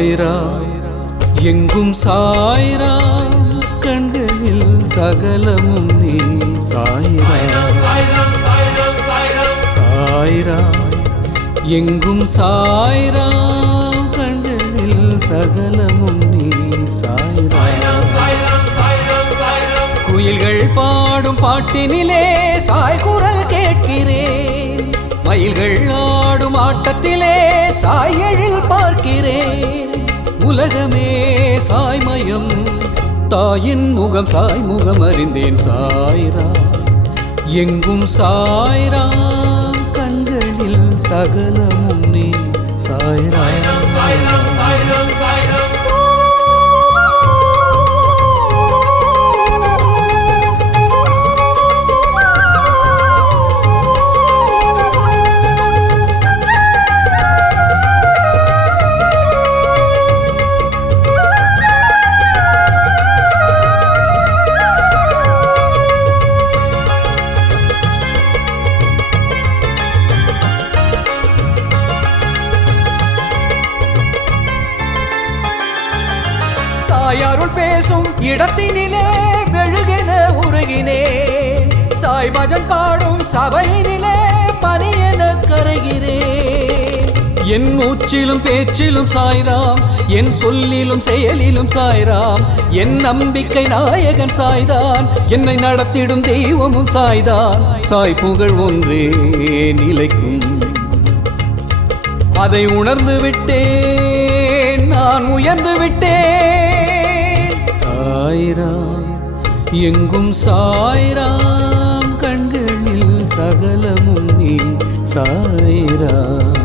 சாய்ரா எங்கும் சாய்ரா கண்களில் சகலமும் நீ சாய்ரா சாய்ரா எங்கும் சாய்ரா கண்களில் சகலமும் நீ சாய்ரா குயில்கள் பாடும் பாட்டினிலே சாய் குரல் கேட்கிறேன் மயில்கள் ஆடும் ஆட்டத்திலே சாய் எழில் பார்க்கிறேன் உலகமே சாய்மயம் தாயின் முகம் சாய் முகம் அறிந்தேன் சாய்ரா எங்கும் சாய்ரா கண்களில் சகலமும் நீ சாய்ரா சாயருள் பேசும் இடத்தினிலே மெழுகென உருகினேன் சாய் பஜன் பாடும் சபையினிலே பனியென கரைகிறேன் என் மூச்சிலும் பேச்சிலும் சாய்ராம் என் சொல்லிலும் செயலிலும் சாய்ராம் என் நம்பிக்கை நாயகன் சாய்தான் என்னை நடத்திடும் தெய்வமும் சாய்தான் சாய் புகழ் ஒன்றே நிலைக்கும் அதை உணர்ந்து விட்டேன் நான் உயர்ந்து விட்டேன் சாய்ராம் எங்கும் சாய்ராம் கண்களில் சகலமும் நீ சாய்ராம்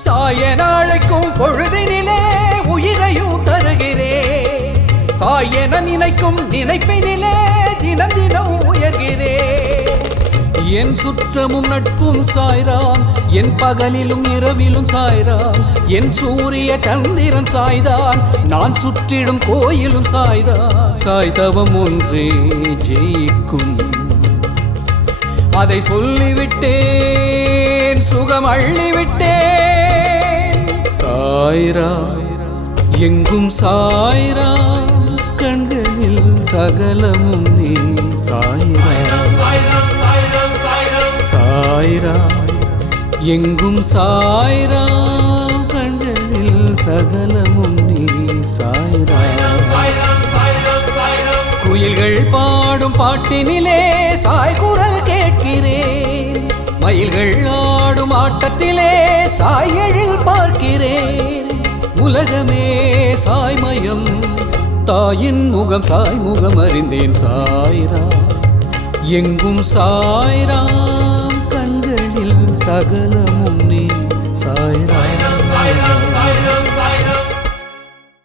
சாயன அழைக்கும் பொழுதினிலே உயிரையும் தருகிறேன் சாயன நினைக்கும் நினைப்பினிலே தினம் தினம் உயர்கிறேன் என் சுற்றமும் நட்பும் சாய்ராம் என் பகலிலும் இரவிலும் சாய்ராம் என் சூரிய சந்திரன் சாய்தான் நான் சுற்றிடும் கோயிலும் சாய்தான் சாய்தவம் ஒன்றே ஜெயிக்கும் அதை சொல்லிவிட்டேன் சுகம் அள்ளிவிட்டேன் சாய்ரா எங்கும் சாய்ரா கண்களில் சகலமும் நீ சாய்ரா சாய்ரா எங்கும் சாய்ரா கண்களில் சகலமும் நீ சாய்ரா குயில்கள் பாடும் பாட்டினிலே சாய் குரல் கேட்கிறேன் மயில்கள் ஆடும் ஆட்டத்திலே சாய் எழில் பார்க்கிறேன் உலகமே சாய்மயம் தாயின் முகம் சாய் முகம் அறிந்தேன் சாய்ரா எங்கும் சாய்ரா கண்களில் சகலமும் நீ சாய்ரா